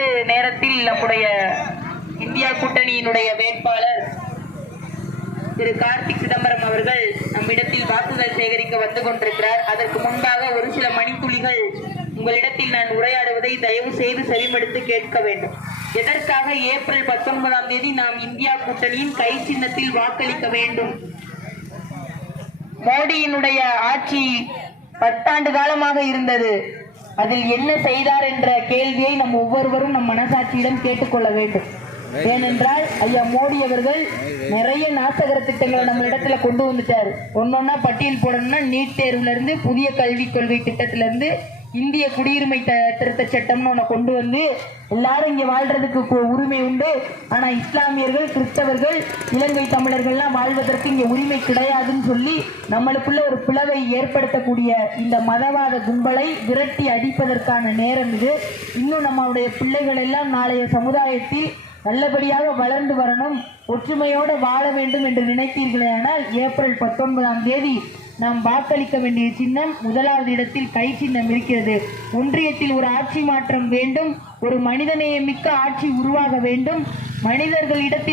நேரத்தில் நம்முடைய இந்தியா கூட்டணியினுடைய வேட்பாளர் திரு கார்த்திக் சிதம்பரம் அவர்கள் நம்மிடத்தில் வாக்குகள் சேகரிக்க வந்து கொண்டிருக்கிறார். அதற்கு முன்பாக ஒரு சில மணித்துளிகள் உங்களிடத்தில் நான் உரையாடுவதை தயவு செய்து செவிமடுத்து கேட்க வேண்டும். எதற்காக ஏப்ரல் பத்தொன்பதாம் தேதி நாம் இந்தியா கூட்டணியின் கை சின்னத்தில் வாக்களிக்க வேண்டும்? மோடியினுடைய ஆட்சி பத்தாண்டு காலமாக இருந்தது. அதில் என்ன செய்தார் என்ற கேள்வியை நம் ஒவ்வொருவரும் நம் மனசாட்சியிடம் கேட்டுக்கொள்ள வேண்டும். ஏனென்றால் ஐயா மோடி அவர்கள் நிறைய நாசகர திட்டங்களை நம்ம இடத்துல கொண்டு வந்துட்டாரு. ஒன்னொன்னா பட்டியல் போடணும்னா நீட் தேர்வுல இருந்து புதிய கல்விக் கொள்கை திட்டத்திலிருந்து இந்திய குடியுரிமை த- திருத்த சட்டம்னு ஒன்று கொண்டு வந்து எல்லாரும் இங்க வாழ்றதுக்கு உரிமை உண்டு. ஆனா இஸ்லாமியர்கள் கிறிஸ்தவர்கள் இலங்கை தமிழர்கள்லாம் வாழ்வதற்கு இங்க உரிமை கிடையாதுன்னு சொல்லி நம்மளுக்குள்ள ஒரு பிளவை ஏற்படுத்தக்கூடிய இந்த மதவாத கும்பலை விரட்டி அடிப்பதற்கான நேரம் இது. இன்னும் நம்மளுடைய பிள்ளைகள் எல்லாம் நாளைய சமுதாயத்தில் நல்லபடியாக வளர்ந்து வரணும் ஒற்றுமையோடு வாழ வேண்டும் என்று நினைத்தீர்களே ஆனால் ஏப்ரல் பத்தொன்பதாம் தேதி நாம் வாக்களிக்க வேண்டிய சின்னம் முதலாவது இடத்தில் கை சின்னம் இருக்கிறது. ஒன்றியத்தில் ஒரு ஆட்சி மாற்றம் வேண்டும். ஒரு மனிதநேயமிக்க ஆட்சி உருவாக வேண்டும். மனிதர்களிடத்தில்